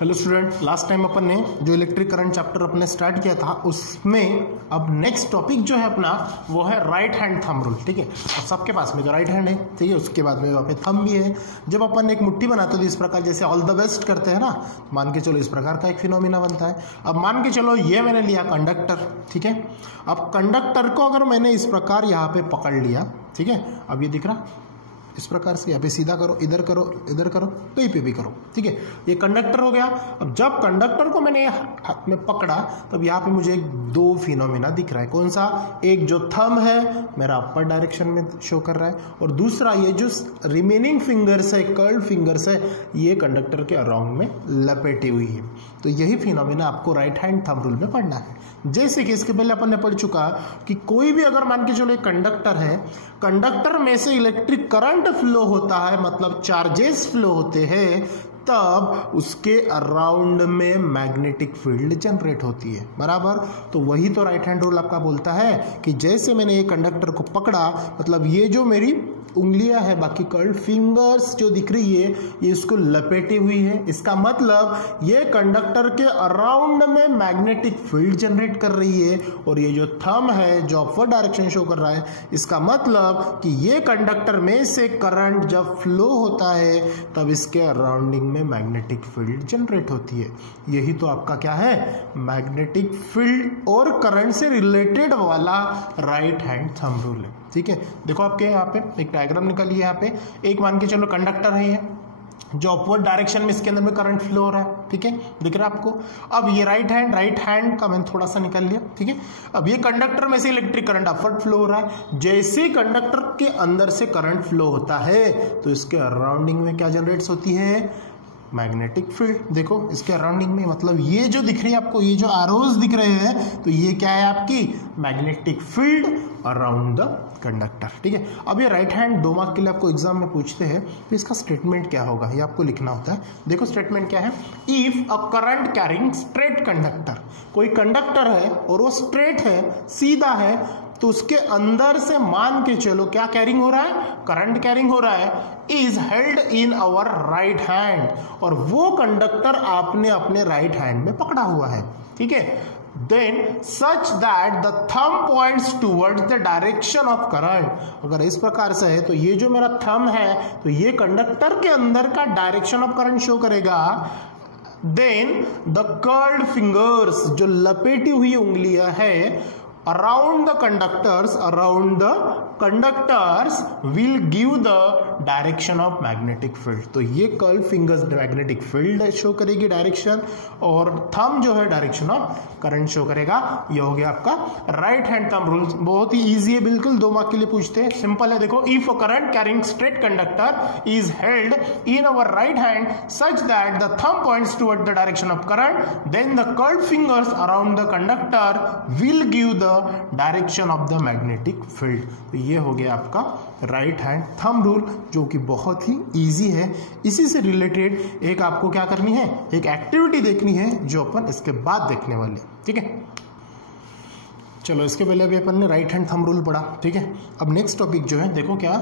Hello student, last time अपन ने जो electric current chapter अपने स्टार्ट किया था उसमें अब नेक्स्ट टॉपिक जो है अपना वो है राइट हैंड थंब रूल। ठीक है, अब सबके पास में जो राइट हैंड है, ठीक है, उसके बाद में वहाँ पे थंब भी है। जब अपन एक मुट्ठी बनाते हो तो इस प्रकार जैसे ऑल द बेस्ट करते हैं ना, मान के चलो इस प्रकार का एक फिनोमिना बनता है। अब मान के चलो ये मैंने लिया कंडक्टर, ठीक है। अब कंडक्टर को अगर मैंने इस प्रकार यहाँ पे पकड़ लिया, ठीक है, अब ये दिख रहा इस प्रकार से, यहाँ पे सीधा करो, इधर करो, इधर करो, कहीं पे भी करो, ठीक है, ये कंडक्टर हो गया। अब जब कंडक्टर को मैंने हाथ में पकड़ा तब यहाँ पे मुझे दो फिनोमिना दिख रहा है। कौन सा? एक जो थंब है मेरा अपर डायरेक्शन में शो कर रहा है, और दूसरा ये जो रिमेनिंग फिंगर्स है, कर्ल्ड फिंगर्स है, ये कंडक्टर के अराउंड में लपेटी हुई है। तो यही फिनोमिना आपको राइट हैंड थंब रूल में पढ़ना है। जैसे कि इसके पहले अपन ने पढ़ चुका कि कोई भी अगर मान के चलो एक कंडक्टर है, कंडक्टर में से इलेक्ट्रिक करंट फ्लो होता है, मतलब चार्जेस फ्लो होते हैं, तब उसके अराउंड में मैग्नेटिक फील्ड जनरेट होती है, बराबर। तो वही तो राइट हैंड रूल आपका बोलता है कि जैसे मैंने ये कंडक्टर को पकड़ा, मतलब ये जो मेरी उंगलियां है, बाकी कर्ल्ड फिंगर्स जो दिख रही है, ये इसको लपेटी हुई है। इसका मतलब ये कंडक्टर के अराउंड में मैग्नेटिक फील्ड जनरेट कर रही है, और ये जो थंब है जो अपवर्ड डायरेक्शन शो कर रहा है, इसका मतलब कि ये कंडक्टर में से करंट जब फ्लो होता है तब इसके अराउंडिंग में मैग्नेटिक फील्ड जनरेट होती है। यही तो आपका क्या है, मैग्नेटिक फील्ड और करंट से रिलेटेड वाला राइट हैंड थंब रूल है। ठीक है, देखो आपके यहाँ पे एक डायग्राम निकालिए। यहाँ पे एक मान के चलो कंडक्टर है, ये जो अपवर्ड डायरेक्शन में इसके अंदर में करंट फ्लो हो रहा है, ठीक है, दिख रहा है आपको। अब ये राइट हैंड का मैंने थोड़ा सा निकाल लिया, ठीक है। अब ये कंडक्टर में से इलेक्ट्रिक करंट अपवर्ड फ्लो हो रहा है। जैसे कंडक्टर के अंदर से करंट फ्लो होता है तो इसके अराउंडिंग में क्या जनरेट्स होती है, मैग्नेटिक फील्ड। देखो इसके अराउंडिंग में, मतलब ये जो दिख रही है आपको, ये जो एरोज दिख रहे हैं, तो ये क्या है आपकी magnetic field around the conductor. ठीक है, अब ये राइट हैंड 2 मार्क के लिए आपको एग्जाम में पूछते हैं, तो इसका स्टेटमेंट क्या होगा ये आपको लिखना होता है। देखो स्टेटमेंट क्या है, if a current carrying straight conductor, कोई कंडक्टर है और वो स्ट्रेट है, सीधा है, तो उसके अंदर से मान के चलो क्या कैरिंग हो रहा है, करंट कैरिंग हो रहा है, is held in our right hand, और वो कंडक्टर आपने अपने राइट हैंड में पकड़ा हुआ है, ठीक है। Then such that the thumb points towards the direction of current, अगर इस प्रकार से है तो ये जो मेरा थंब है तो ये कंडक्टर के अंदर का डायरेक्शन ऑफ करंट शो करेगा। देन द कर्ल्ड फिंगर्स, जो लपेटी हुई उंगलियां है, around the conductors will give the direction of magnetic field। तो ये curl fingers magnetic field show करेगी डायरेक्शन, और थंब जो है डायरेक्शन ऑफ करंट शो करेगा। ये हो गया आपका राइट हैंड थंब रूल। बहुत ही इजी है, बिल्कुल 2 मार्क के लिए पूछते हैं, सिंपल है। देखो, if a current carrying straight conductor is held in our right hand such that the thumb points toward the direction of current, then the curled fingers around the conductor will give the direction of the magnetic field. तो ये हो गया आपका right hand thumb rule, जो कि बहुत ही easy है। इसी से रिलेटेड एक आपको क्या करनी है, एक एक्टिविटी देखनी है जो अपन इसके बाद देखने वाले, ठीक है। चलो इसके पहले अभी अपन ने राइट हैंड थंब रूल पढ़ा, ठीक है। अब नेक्स्ट टॉपिक जो है, देखो क्या,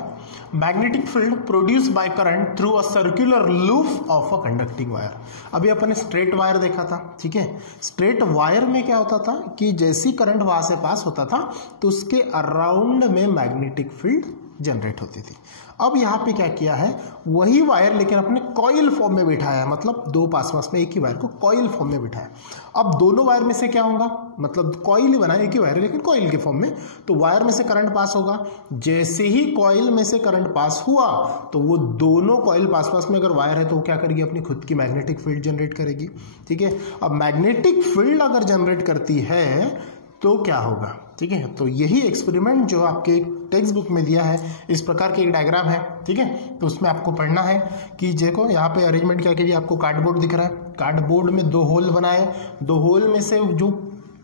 magnetic field produce by current through a circular loop of a conducting wire. अभी अपन ने स्ट्रेट वायर देखा था, ठीक है। स्ट्रेट वायर में क्या होता था कि जैसी करंट वहां से पास होता था तो उसके अराउंड में मैग्नेटिक फील्ड जनरेट होती थी। अब यहाँ पे क्या किया है, वही वायर लेकिन अपने कॉइल फॉर्म में बिठाया है, मतलब 2 पास में एक ही वायर को कॉइल फॉर्म में बिठाया। अब दोनों वायर में से क्या होगा, मतलब कॉइल ही बनाया, एक ही वायर है लेकिन कॉइल के फॉर्म में, तो वायर में से करंट पास होगा। जैसे ही कॉइल में से करंट पास हुआ तो वो दोनों कॉइल पास में अगर वायर है तो वो क्या करेगी, अपनी खुद की मैग्नेटिक फील्ड जनरेट करेगी, ठीक है। अब मैग्नेटिक फील्ड अगर जनरेट करती है तो क्या होगा, ठीक है। तो यही एक्सपेरिमेंट जो आपके टेक्स्ट बुक में दिया है, इस प्रकार के एक डायग्राम है, ठीक है। तो उसमें आपको पढ़ना है कि देखो यहाँ पे अरेंजमेंट क्या कीजिए, आपको कार्डबोर्ड दिख रहा है, कार्डबोर्ड में 2 होल बनाए, 2 होल में से जो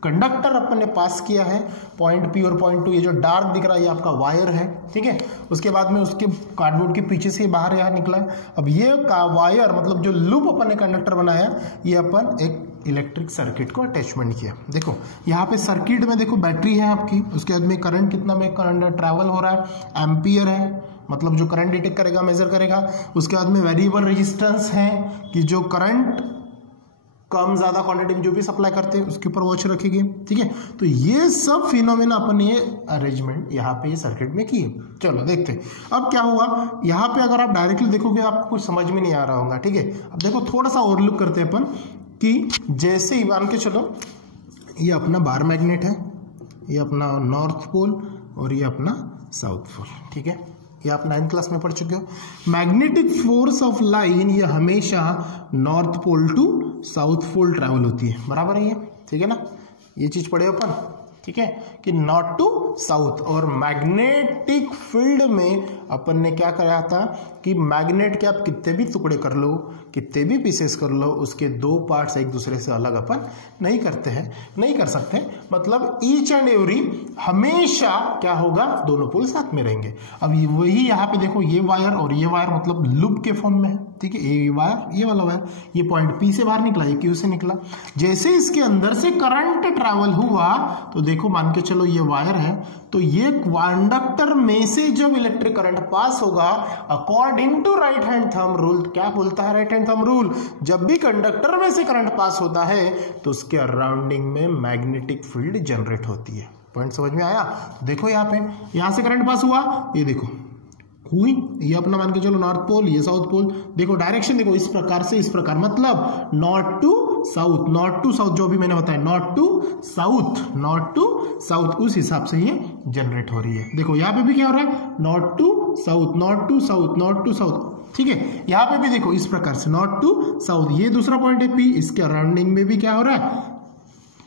कंडक्टर अपन ने पास किया है, पॉइंट P और पॉइंट 2, ये जो डार्क दिख रहा है ये आपका वायर है, ठीक है। उसके बाद में उसके कार्डबोर्ड के पीछे से बाहर यहाँ निकला है। अब ये वायर, मतलब जो लूप अपन ने कंडक्टर बनाया, ये अपन एक इलेक्ट्रिक सर्किट को अटैचमेंट किया। देखो यहाँ पे सर्किट में देखो बैटरी है आपकी, उसके बाद में करंट कितना में करंट ट्रैवल हो रहा है, एम्पियर है, मतलब जो करंट डिटेक्ट करेगा, मेजर करेगा। उसके बाद में वेरिएबल रेजिस्टेंस है कि जो करंट कम ज्यादा क्वांटिटी में जो भी सप्लाई करते हैं उसके ऊपर वॉच रखेगी, ठीक है। तो ये सब फिनोमेना अपन ये अरेंजमेंट यहाँ पे ये सर्किट में किए। चलो देखते हैं अब क्या हुआ। यहाँ पे अगर आप डायरेक्टली देखोगे आपको कुछ समझ में नहीं आ रहा होगा, ठीक है। अब देखो थोड़ा सा ओवरलुक करते हैं अपन कि जैसे ही मान के चलो ये अपना बार मैग्नेट है, ये अपना नॉर्थ पोल और ये अपना साउथ पोल, ठीक है। ये आप 9th क्लास में पढ़ चुके हो। मैग्नेटिक फोर्स ऑफ लाइन ये हमेशा north pole to south pole travel होती है, बराबर है ये, ठीक है ना। ये चीज पढ़े अपन, ठीक है, कि नॉर्थ टू साउथ। और मैग्नेटिक फील्ड में अपन ने क्या कराया था कि मैग्नेट के आप कितने भी टुकड़े कर लो, कितने भी पीसेस कर लो, उसके दो पार्ट्स एक दूसरे से अलग अपन नहीं करते हैं, नहीं कर सकते। मतलब ईच एंड एवरी हमेशा क्या होगा, दोनों पोल साथ में रहेंगे। अब वही यहाँ पे देखो ये वायर और ये वायर मतलब लूप के फॉर्म में है, ठीक है। ये वायर, ये वाला वायर, ये पॉइंट पी से बाहर निकला, ये क्यू से निकला। जैसे इसके अंदर से करंट ट्रैवल हुआ तो देखो मान के चलो ये वायर है, तो ये कंडक्टर में से जब इलेक्ट्रिक करंट पास होगा according to right hand thumb rule, क्या बोलता है राइट हैंड थंब रूल, जब भी कंडक्टर में से करंट पास होता है तो उसके अराउंडिंग में मैग्नेटिक फील्ड जनरेट होती है। पॉइंट समझ में आया। देखो यहाँ पे, यहाँ से करंट पास हुआ, ये देखो हुई, ये अपना मान के चलो नॉर्थ पोल, ये साउथ पोल। देखो डायरेक्शन देखो इस प्रकार से, इस प्रकार, मतलब north to south, north to south जो भी मैंने बताया, north to south, north to south, उस हिसाब से ये जनरेट हो रही है। देखो यहाँ पे भी क्या हो रहा है, north to south, north to south, north to south, ठीक है। यहाँ पे भी देखो इस प्रकार से नॉर्थ टू साउथ, ये दूसरा पॉइंट है पी, इसके अराउंडिंग में भी क्या हो रहा है,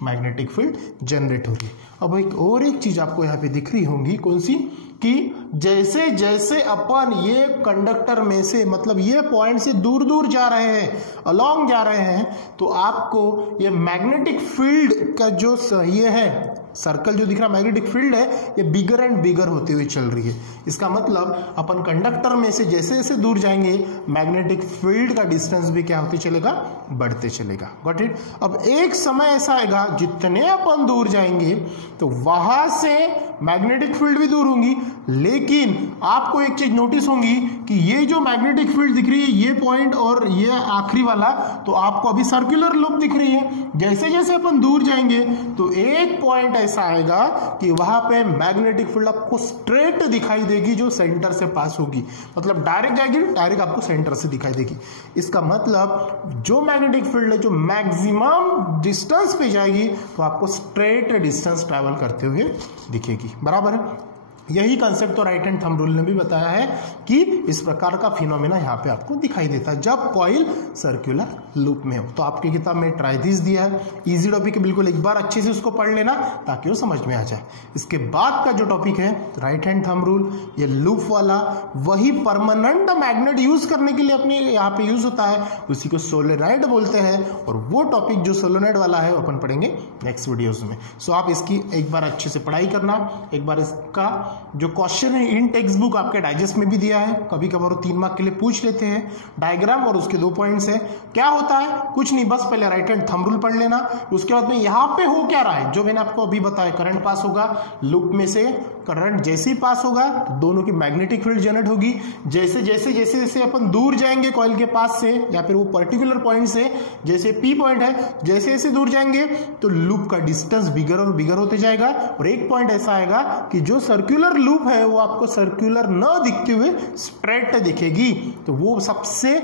मैग्नेटिक फील्ड जनरेट हो रही है। अब एक चीज आपको यहाँ पे दिख रही होंगी, कौन सी, कि जैसे जैसे अपन ये कंडक्टर में से मतलब ये पॉइंट से दूर दूर जा रहे हैं, अलोंग जा रहे हैं, तो आपको ये मैग्नेटिक फील्ड का जो ये है सर्कल जो दिख रहा मैग्नेटिक फील्ड है, ये बिगर एंड बिगर होती हुई चल रही है। इसका मतलब अपन कंडक्टर में से जैसे जैसे दूर जाएंगे मैग्नेटिक फील्ड का डिस्टेंस भी क्या होते चलेगा, बढ़ते चलेगा। Got it. अब एक समय ऐसा आएगा जितने अपन दूर जाएंगे तो वहां से मैग्नेटिक फील्ड भी दूर होंगी, लेकिन आपको एक चीज नोटिस होगी कि ये जो मैग्नेटिक फील्ड दिख रही है, ये पॉइंट और ये आखिरी वाला, तो आपको अभी सर्कुलर लूप दिख रही है। जैसे जैसे अपन दूर जाएंगे तो एक पॉइंट ऐसा आएगा कि वहां पे मैग्नेटिक फील्ड आपको स्ट्रेट दिखाई देगी, जो सेंटर से पास होगी, मतलब डायरेक्ट जाएगी, डायरेक्ट आपको सेंटर से दिखाई देगी। इसका मतलब जो मैग्नेटिक फील्ड है जो मैक्सिमम डिस्टेंस पे जाएगी तो आपको स्ट्रेट डिस्टेंस ट्रैवल करते हुए दिखेगी, बराबर है। यही कंसेप्ट तो राइट हैंड थंब रूल ने भी बताया है कि इस प्रकार का फिनोमेना यहाँ पे आपको दिखाई देता है जब कॉइल सर्कुलर लूप में हो। तो आपकी किताब में ट्राई दिस दिया है, इजी टॉपिक है, बिल्कुल एक बार अच्छे से उसको पढ़ लेना ताकि वो समझ में आ जाए। इसके बाद का जो टॉपिक है राइट हैंड थंब रूल, ये लूप वाला, वही परमानेंट मैग्नेट यूज करने के लिए अपने यहाँ पे यूज होता है, उसी को सोलेनॉइड बोलते हैं। और वो टॉपिक जो सोलेनॉइड वाला है अपन पढ़ेंगे नेक्स्ट वीडियोज में। सो आप इसकी एक बार अच्छे से पढ़ाई करना, एक बार इसका जो क्वेश्चन है इन टेक्स्ट बुक आपके डाइजेस्ट में भी दिया है, कभी कभार 3 मार्क के लिए पूछ लेते हैं, डायग्राम और उसके 2 पॉइंट्स है। क्या होता है, कुछ नहीं, बस पहले राइट हैंड थंब रूल पढ़ लेना, उसके बाद में यहाँ पे हो क्या रहा है जो मैंने आपको अभी बताया, करंट पास होगा लूप में से, करंट जैसे ही पास होगा तो दोनों की मैग्नेटिक फील्ड जनरेट होगी। जैसे जैसे जैसे जैसे अपन दूर जाएंगे कॉइल के पास से या फिर वो पर्टिकुलर पॉइंट से, जैसे पी पॉइंट है, जैसे जैसे दूर जाएंगे तो लूप का डिस्टेंस बिगर और बिगर होते जाएगा। और एक पॉइंट ऐसा आएगा कि जो सर्कुलर लूप है वो आपको सर्कुलर न दिखते हुए स्ट्रेट दिखेगी, तो वो सबसे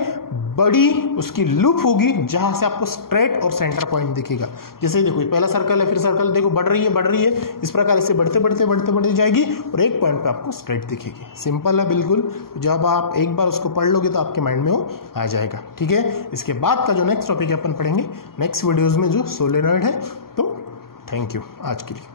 बड़ी उसकी लूप होगी जहां से आपको स्ट्रेट और सेंटर पॉइंट दिखेगा। जैसे देखो पहला सर्कल है, फिर सर्कल देखो बढ़ रही है, इस प्रकार से बढ़ते बढ़ते जाएगी और एक पॉइंट पे आपको स्ट्रेट दिखेगी। सिंपल है बिल्कुल, जब आप एक बार उसको पढ़ लोगे तो आपके माइंड में वो आ जाएगा, ठीक है। इसके बाद का जो नेक्स्ट टॉपिक है अपन पढ़ेंगे नेक्स्ट वीडियोज में, जो सोलेनॉइड है। तो थैंक यू आज के लिए।